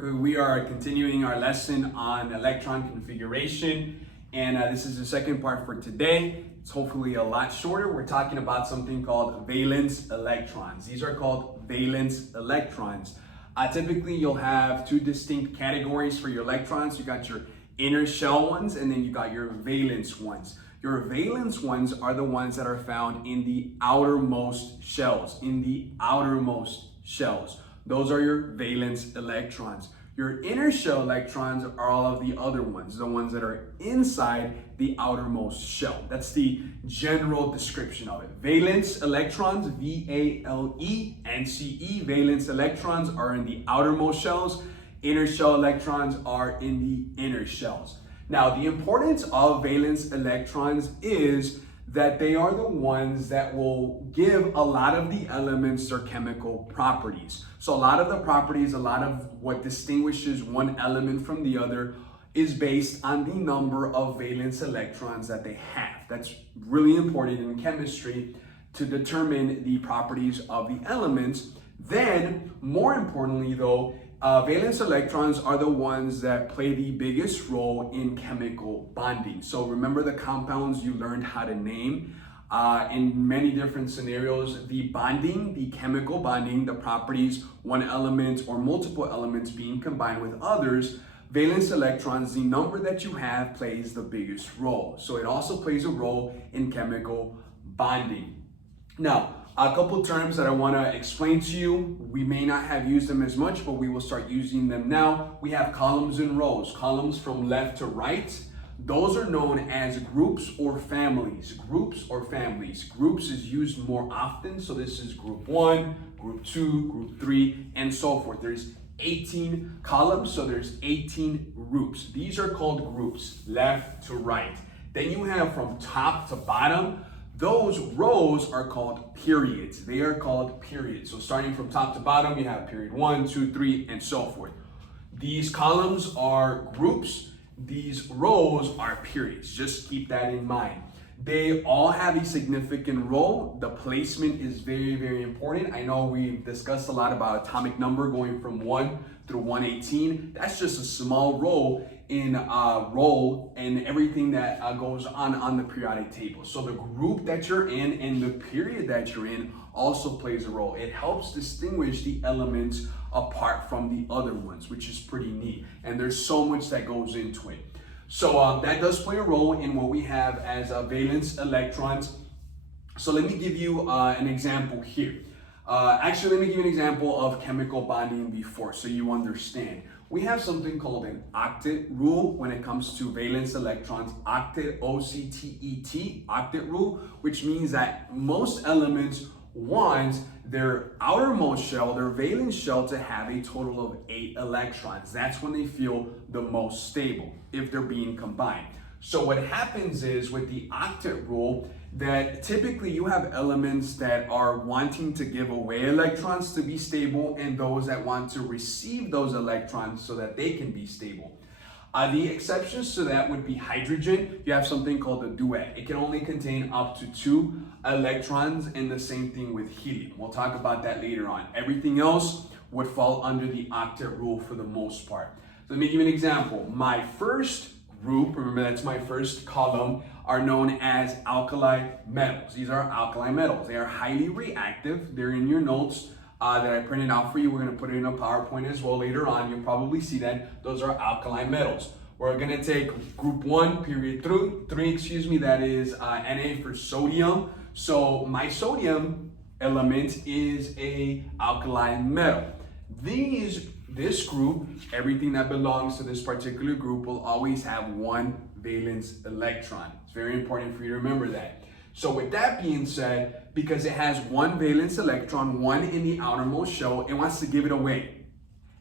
We are continuing our lesson on electron configuration, and this is the second part for today. It's hopefully a lot shorter. We're talking about something called valence electrons. These are called valence electrons. Typically, you'll have two distinct categories for your electrons. You got your inner shell ones, and then you got your valence ones. Your valence ones are the ones that are found in the outermost shells, Those are your valence electrons. Your inner shell electrons are all of the other ones, the ones that are inside the outermost shell. That's the general description of it. Valence electrons, V-A-L-E-N-C-E, valence electrons are in the outermost shells. Inner shell electrons are in the inner shells. Now, the importance of valence electrons is that they are the ones that will give a lot of the elements their chemical properties. So a lot of the properties, a lot of what distinguishes one element from the other is based on the number of valence electrons that they have. That's really important in chemistry to determine the properties of the elements. Then, more importantly though, valence electrons are the ones that play the biggest role in chemical bonding. So remember the compounds you learned how to name in many different scenarios. The bonding, the chemical bonding, the properties, one element or multiple elements being combined with others, valence electrons, the number that you have plays the biggest role. So it also plays a role in chemical bonding. Now, a couple terms that I want to explain to you. We may not have used them as much, but we will start using them now. We have columns and rows, columns from left to right. Those are known as groups or families. Groups is used more often. So this is group 1, group 2, group 3, and so forth. There's 18 columns, so there's 18 groups. These are called groups, left to right. Then you have from top to bottom. Those rows are called periods. They are called periods. So starting from top to bottom, you have period 1, 2, 3, and so forth. These columns are groups. These rows are periods. Just keep that in mind. They all have a significant role. The placement is very, very important. I know we've discussed a lot about atomic number going from 1 through 118. That's just a small role in everything that goes on the periodic table. So the group that you're in and the period that you're in also plays a role. It helps distinguish the elements apart from the other ones, which is pretty neat. And there's so much that goes into it. So that does play a role in what we have as valence electrons. So let me give you an example here. Actually, let me give you an example of chemical bonding before so you understand. We have something called an octet rule when it comes to valence electrons. Octet, O-C-T-E-T, octet rule, which means that most elements want their outermost shell, their valence shell, to have a total of 8 electrons. That's when they feel the most stable, if they're being combined. So what happens is with the octet rule, that typically you have elements that are wanting to give away electrons to be stable and those that want to receive those electrons so that they can be stable. The exceptions to that would be hydrogen. You have something called a duet. It can only contain up to 2 electrons, and the same thing with helium. We'll talk about that later on. Everything else would fall under the octet rule for the most part. So let me give you an example. My first group, remember that's my first column, are known as alkali metals. These are alkali metals. They are highly reactive. They're in your notes that I printed out for you. We're going to put it in a PowerPoint as well later on. You'll probably see that. Those are alkali metals. We're going to take group 1, period 3, that is Na for sodium. So my sodium element is a alkali metal. This group, everything that belongs to this particular group will always have 1 valence electron. It's very important for you to remember that. So with that being said, because it has 1 valence electron, 1 in the outermost shell, it wants to give it away.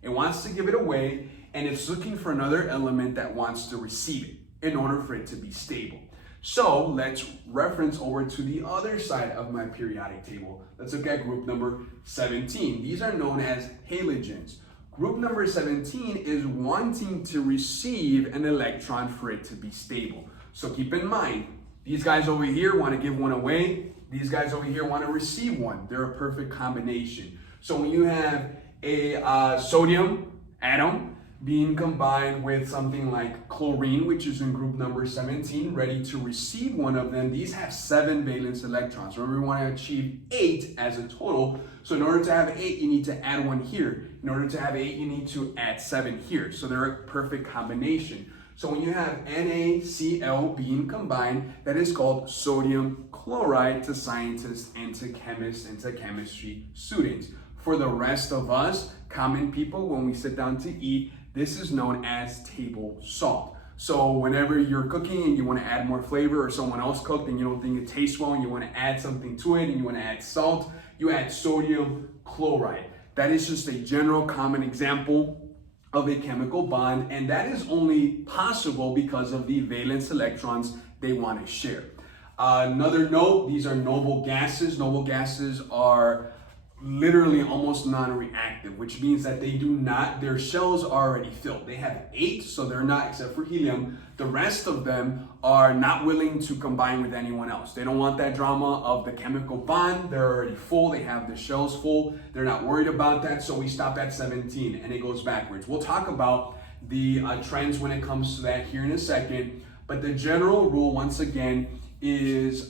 And it's looking for another element that wants to receive it in order for it to be stable. So let's reference over to the other side of my periodic table. Let's look at group number 17. These are known as halogens. Group number 17 is wanting to receive an electron for it to be stable. So keep in mind, these guys over here want to give one away. These guys over here want to receive one. They're a perfect combination. So when you have a sodium atom being combined with something like chlorine, which is in group number 17, ready to receive one of them. These have 7 valence electrons. Remember, we want to achieve 8 as a total. So in order to have 8, you need to add 1 here. In order to have 8, you need to add 7 here. So they're a perfect combination. So when you have NaCl being combined, that is called sodium chloride to scientists and to chemists and to chemistry students. For the rest of us, common people, when we sit down to eat, this is known as table salt. So whenever you're cooking and you want to add more flavor, or someone else cooked and you don't think it tastes well and you want to add something to it and you want to add salt, you add sodium chloride. That is just a general common example of a chemical bond, and that is only possible because of the valence electrons they want to share. Another note, these are noble gases. Noble gases are literally almost non-reactive, which means that they do not, their shells are already filled. They have 8, so they're not, except for helium. The rest of them are not willing to combine with anyone else. They don't want that drama of the chemical bond. They're already full. They have the shells full. They're not worried about that, so we stop at 17 and it goes backwards. We'll talk about the trends when it comes to that here in a second, but the general rule, once again, is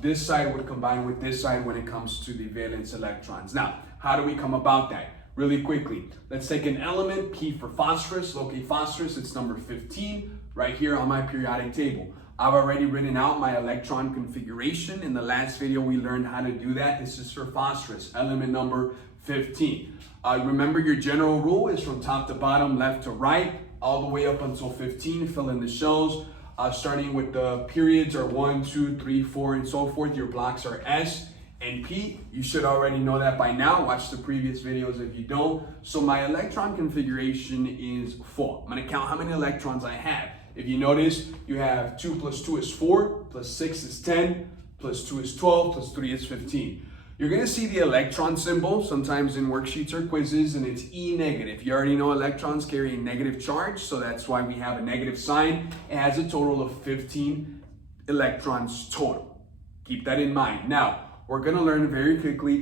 this side would combine with this side when it comes to the valence electrons. Now, how do we come about that? Really quickly, let's take an element, P for phosphorus, locate phosphorus, it's number 15, right here on my periodic table. I've already written out my electron configuration. In the last video, we learned how to do that. This is for phosphorus, element number 15. Remember, your general rule is from top to bottom, left to right, all the way up until 15, fill in the shells. Starting with the periods are 1, 2, 3, 4, and so forth. Your blocks are S and P. You should already know that by now. Watch the previous videos if you don't. So my electron configuration is 4. I'm going to count how many electrons I have. If you notice, you have 2 plus 2 is 4, plus 6 is 10, plus 2 is 12, plus 3 is 15. You're going to see the electron symbol sometimes in worksheets or quizzes, and it's E negative. You already know electrons carry a negative charge, so that's why we have a negative sign. It has a total of 15 electrons total. Keep that in mind. Now, we're going to learn very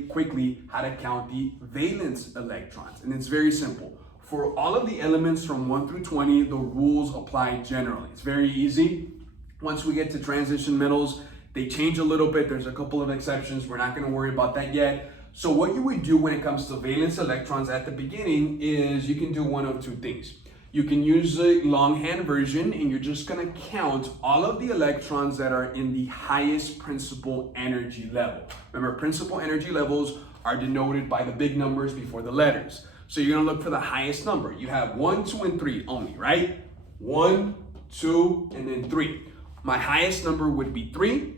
quickly how to count the valence electrons, and it's very simple. For all of the elements from 1 through 20, the rules apply generally. It's very easy. Once we get to transition metals, they change a little bit. There's a couple of exceptions. We're not going to worry about that yet. So what you would do when it comes to valence electrons at the beginning is you can do one of 2 things. You can use the longhand version, and you're just going to count all of the electrons that are in the highest principal energy level. Remember, principal energy levels are denoted by the big numbers before the letters. So you're going to look for the highest number. You have 1, 2, and 3 only, right? 1, 2, and then 3. My highest number would be 3.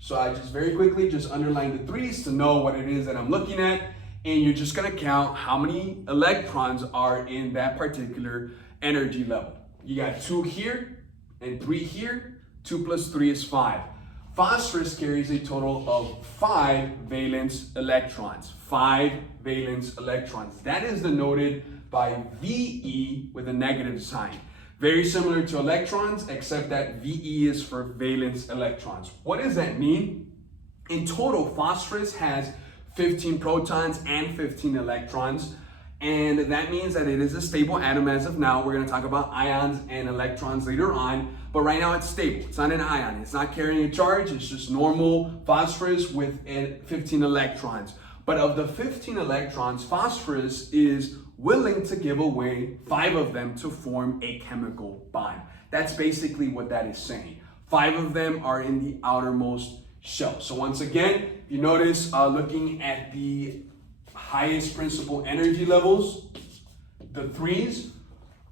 So I just very quickly just underline the 3s to know what it is that I'm looking at. And you're just going to count how many electrons are in that particular energy level. You got 2 here and 3 here. 2 plus 3 is 5. Phosphorus carries a total of 5 valence electrons. 5 valence electrons. That is denoted by VE with a negative sign. Very similar to electrons, except that VE is for valence electrons. What does that mean? In total, phosphorus has 15 protons and 15 electrons. And that means that it is a stable atom as of now. We're going to talk about ions and electrons later on. But right now it's stable. It's not an ion. It's not carrying a charge. It's just normal phosphorus with 15 electrons. But of the 15 electrons, phosphorus is willing to give away 5 of them to form a chemical bond. That's basically what that is saying. 5 of them are in the outermost shell. So once again, you notice looking at the highest principal energy levels, the 3s,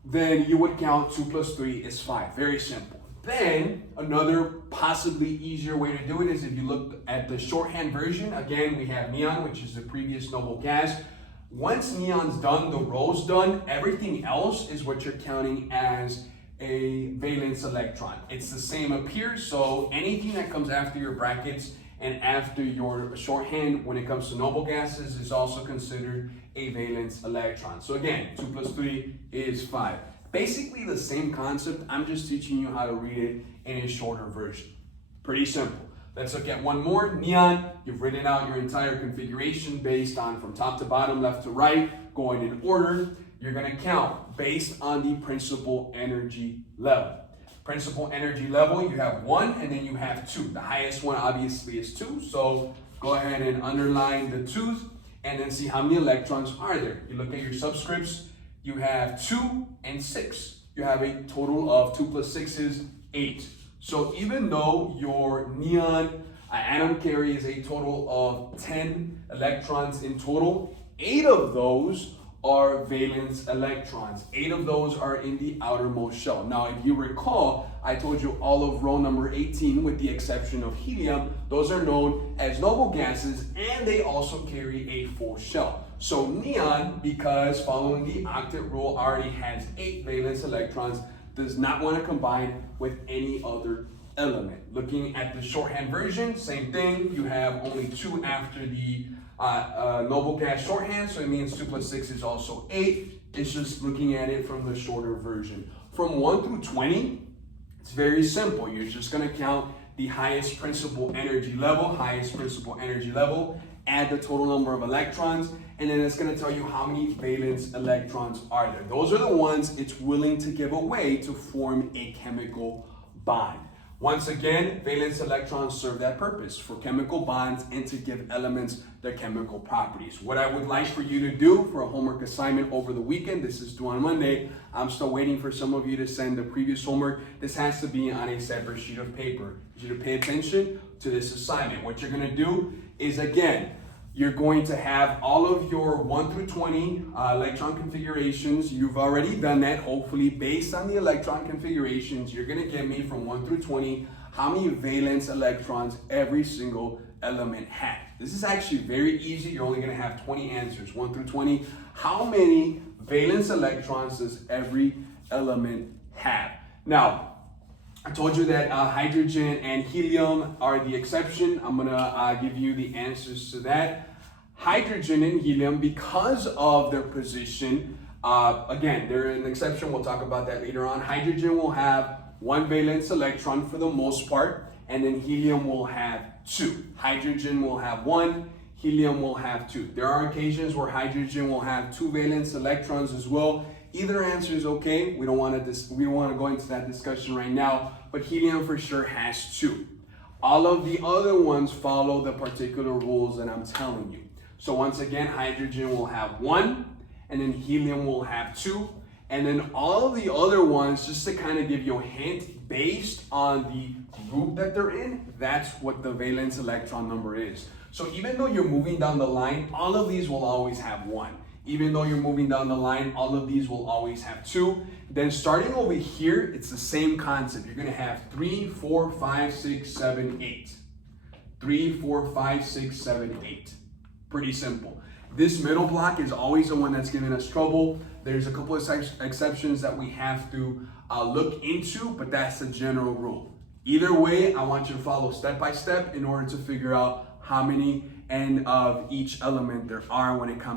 then you would count 2 plus 3 is 5. Very simple. Then another possibly easier way to do it is if you look at the shorthand version. Again, we have neon, which is the previous noble gas. Once neon's done, the row's done, everything else is what you're counting as a valence electron. It's the same up here, so anything that comes after your brackets and after your shorthand when it comes to noble gases is also considered a valence electron. So again, 2 plus 3 is 5. Basically the same concept, I'm just teaching you how to read it in a shorter version. Pretty simple. Let's look at one more. Neon, you've written out your entire configuration based on from top to bottom, left to right, going in order. you're going to count based on the principal energy level. Principal energy level, you have 1 and then you have 2. The highest one obviously is 2, so go ahead and underline the 2s and then see how many electrons are there. You look at your subscripts, you have 2 and 6. You have a total of 2 plus 6 is 8. So even though your neon atom carry is a total of 10 electrons in total, 8 of those are valence electrons. 8 of those are in the outermost shell. Now, if you recall, I told you all of row number 18, with the exception of helium, those are known as noble gases, and they also carry a full shell. So neon, because following the octet rule already has 8 valence electrons, does not want to combine with any other element. Looking at the shorthand version, same thing. You have only 2 after the noble gas shorthand, so it means 2 plus 6 is also 8. It's just looking at it from the shorter version. From 1 through 20, it's very simple. You're just going to count the highest principal energy level, add the total number of electrons, and then it's going to tell you how many valence electrons are there. Those are the ones it's willing to give away to form a chemical bond. Once again, valence electrons serve that purpose, for chemical bonds and to give elements their chemical properties. What I would like for you to do for a homework assignment over the weekend, this is due on Monday. I'm still waiting for some of you to send the previous homework. This has to be on a separate sheet of paper. I need you to pay attention to this assignment. What you're going to do is, again, you're going to have all of your 1 through 20 electron configurations. You've already done that. Hopefully, based on the electron configurations, you're going to get me from 1 through 20 how many valence electrons every single element has. This is actually very easy. You're only going to have 20 answers, 1 through 20. How many valence electrons does every element have? Now, I told you that hydrogen and helium are the exception. I'm gonna give you the answers to that. Hydrogen and helium, because of their position, again, they're an exception. We'll talk about that later on. Hydrogen will have 1 valence electron for the most part, and then helium will have 2. Hydrogen will have 1, helium will have 2. There are occasions where hydrogen will have 2 valence electrons as well. Either answer is okay. We don't want to go into that discussion right now, but helium for sure has 2. All of the other ones follow the particular rules that I'm telling you. So once again, hydrogen will have 1, and then helium will have 2, and then all of the other ones, just to kind of give you a hint, based on the group that they're in, that's what the valence electron number is. So even though you're moving down the line, all of these will always have 1. Even though you're moving down the line, all of these will always have 2. Then starting over here, it's the same concept. You're going to have 3, 4, 5, 6, 7, 8. 3, 4, 5, 6, 7, 8. Pretty simple. This middle block is always the one that's giving us trouble. There's a couple of exceptions that we have to look into, but that's the general rule. Either way, I want you to follow step by step in order to figure out how many N of each element there are when it comes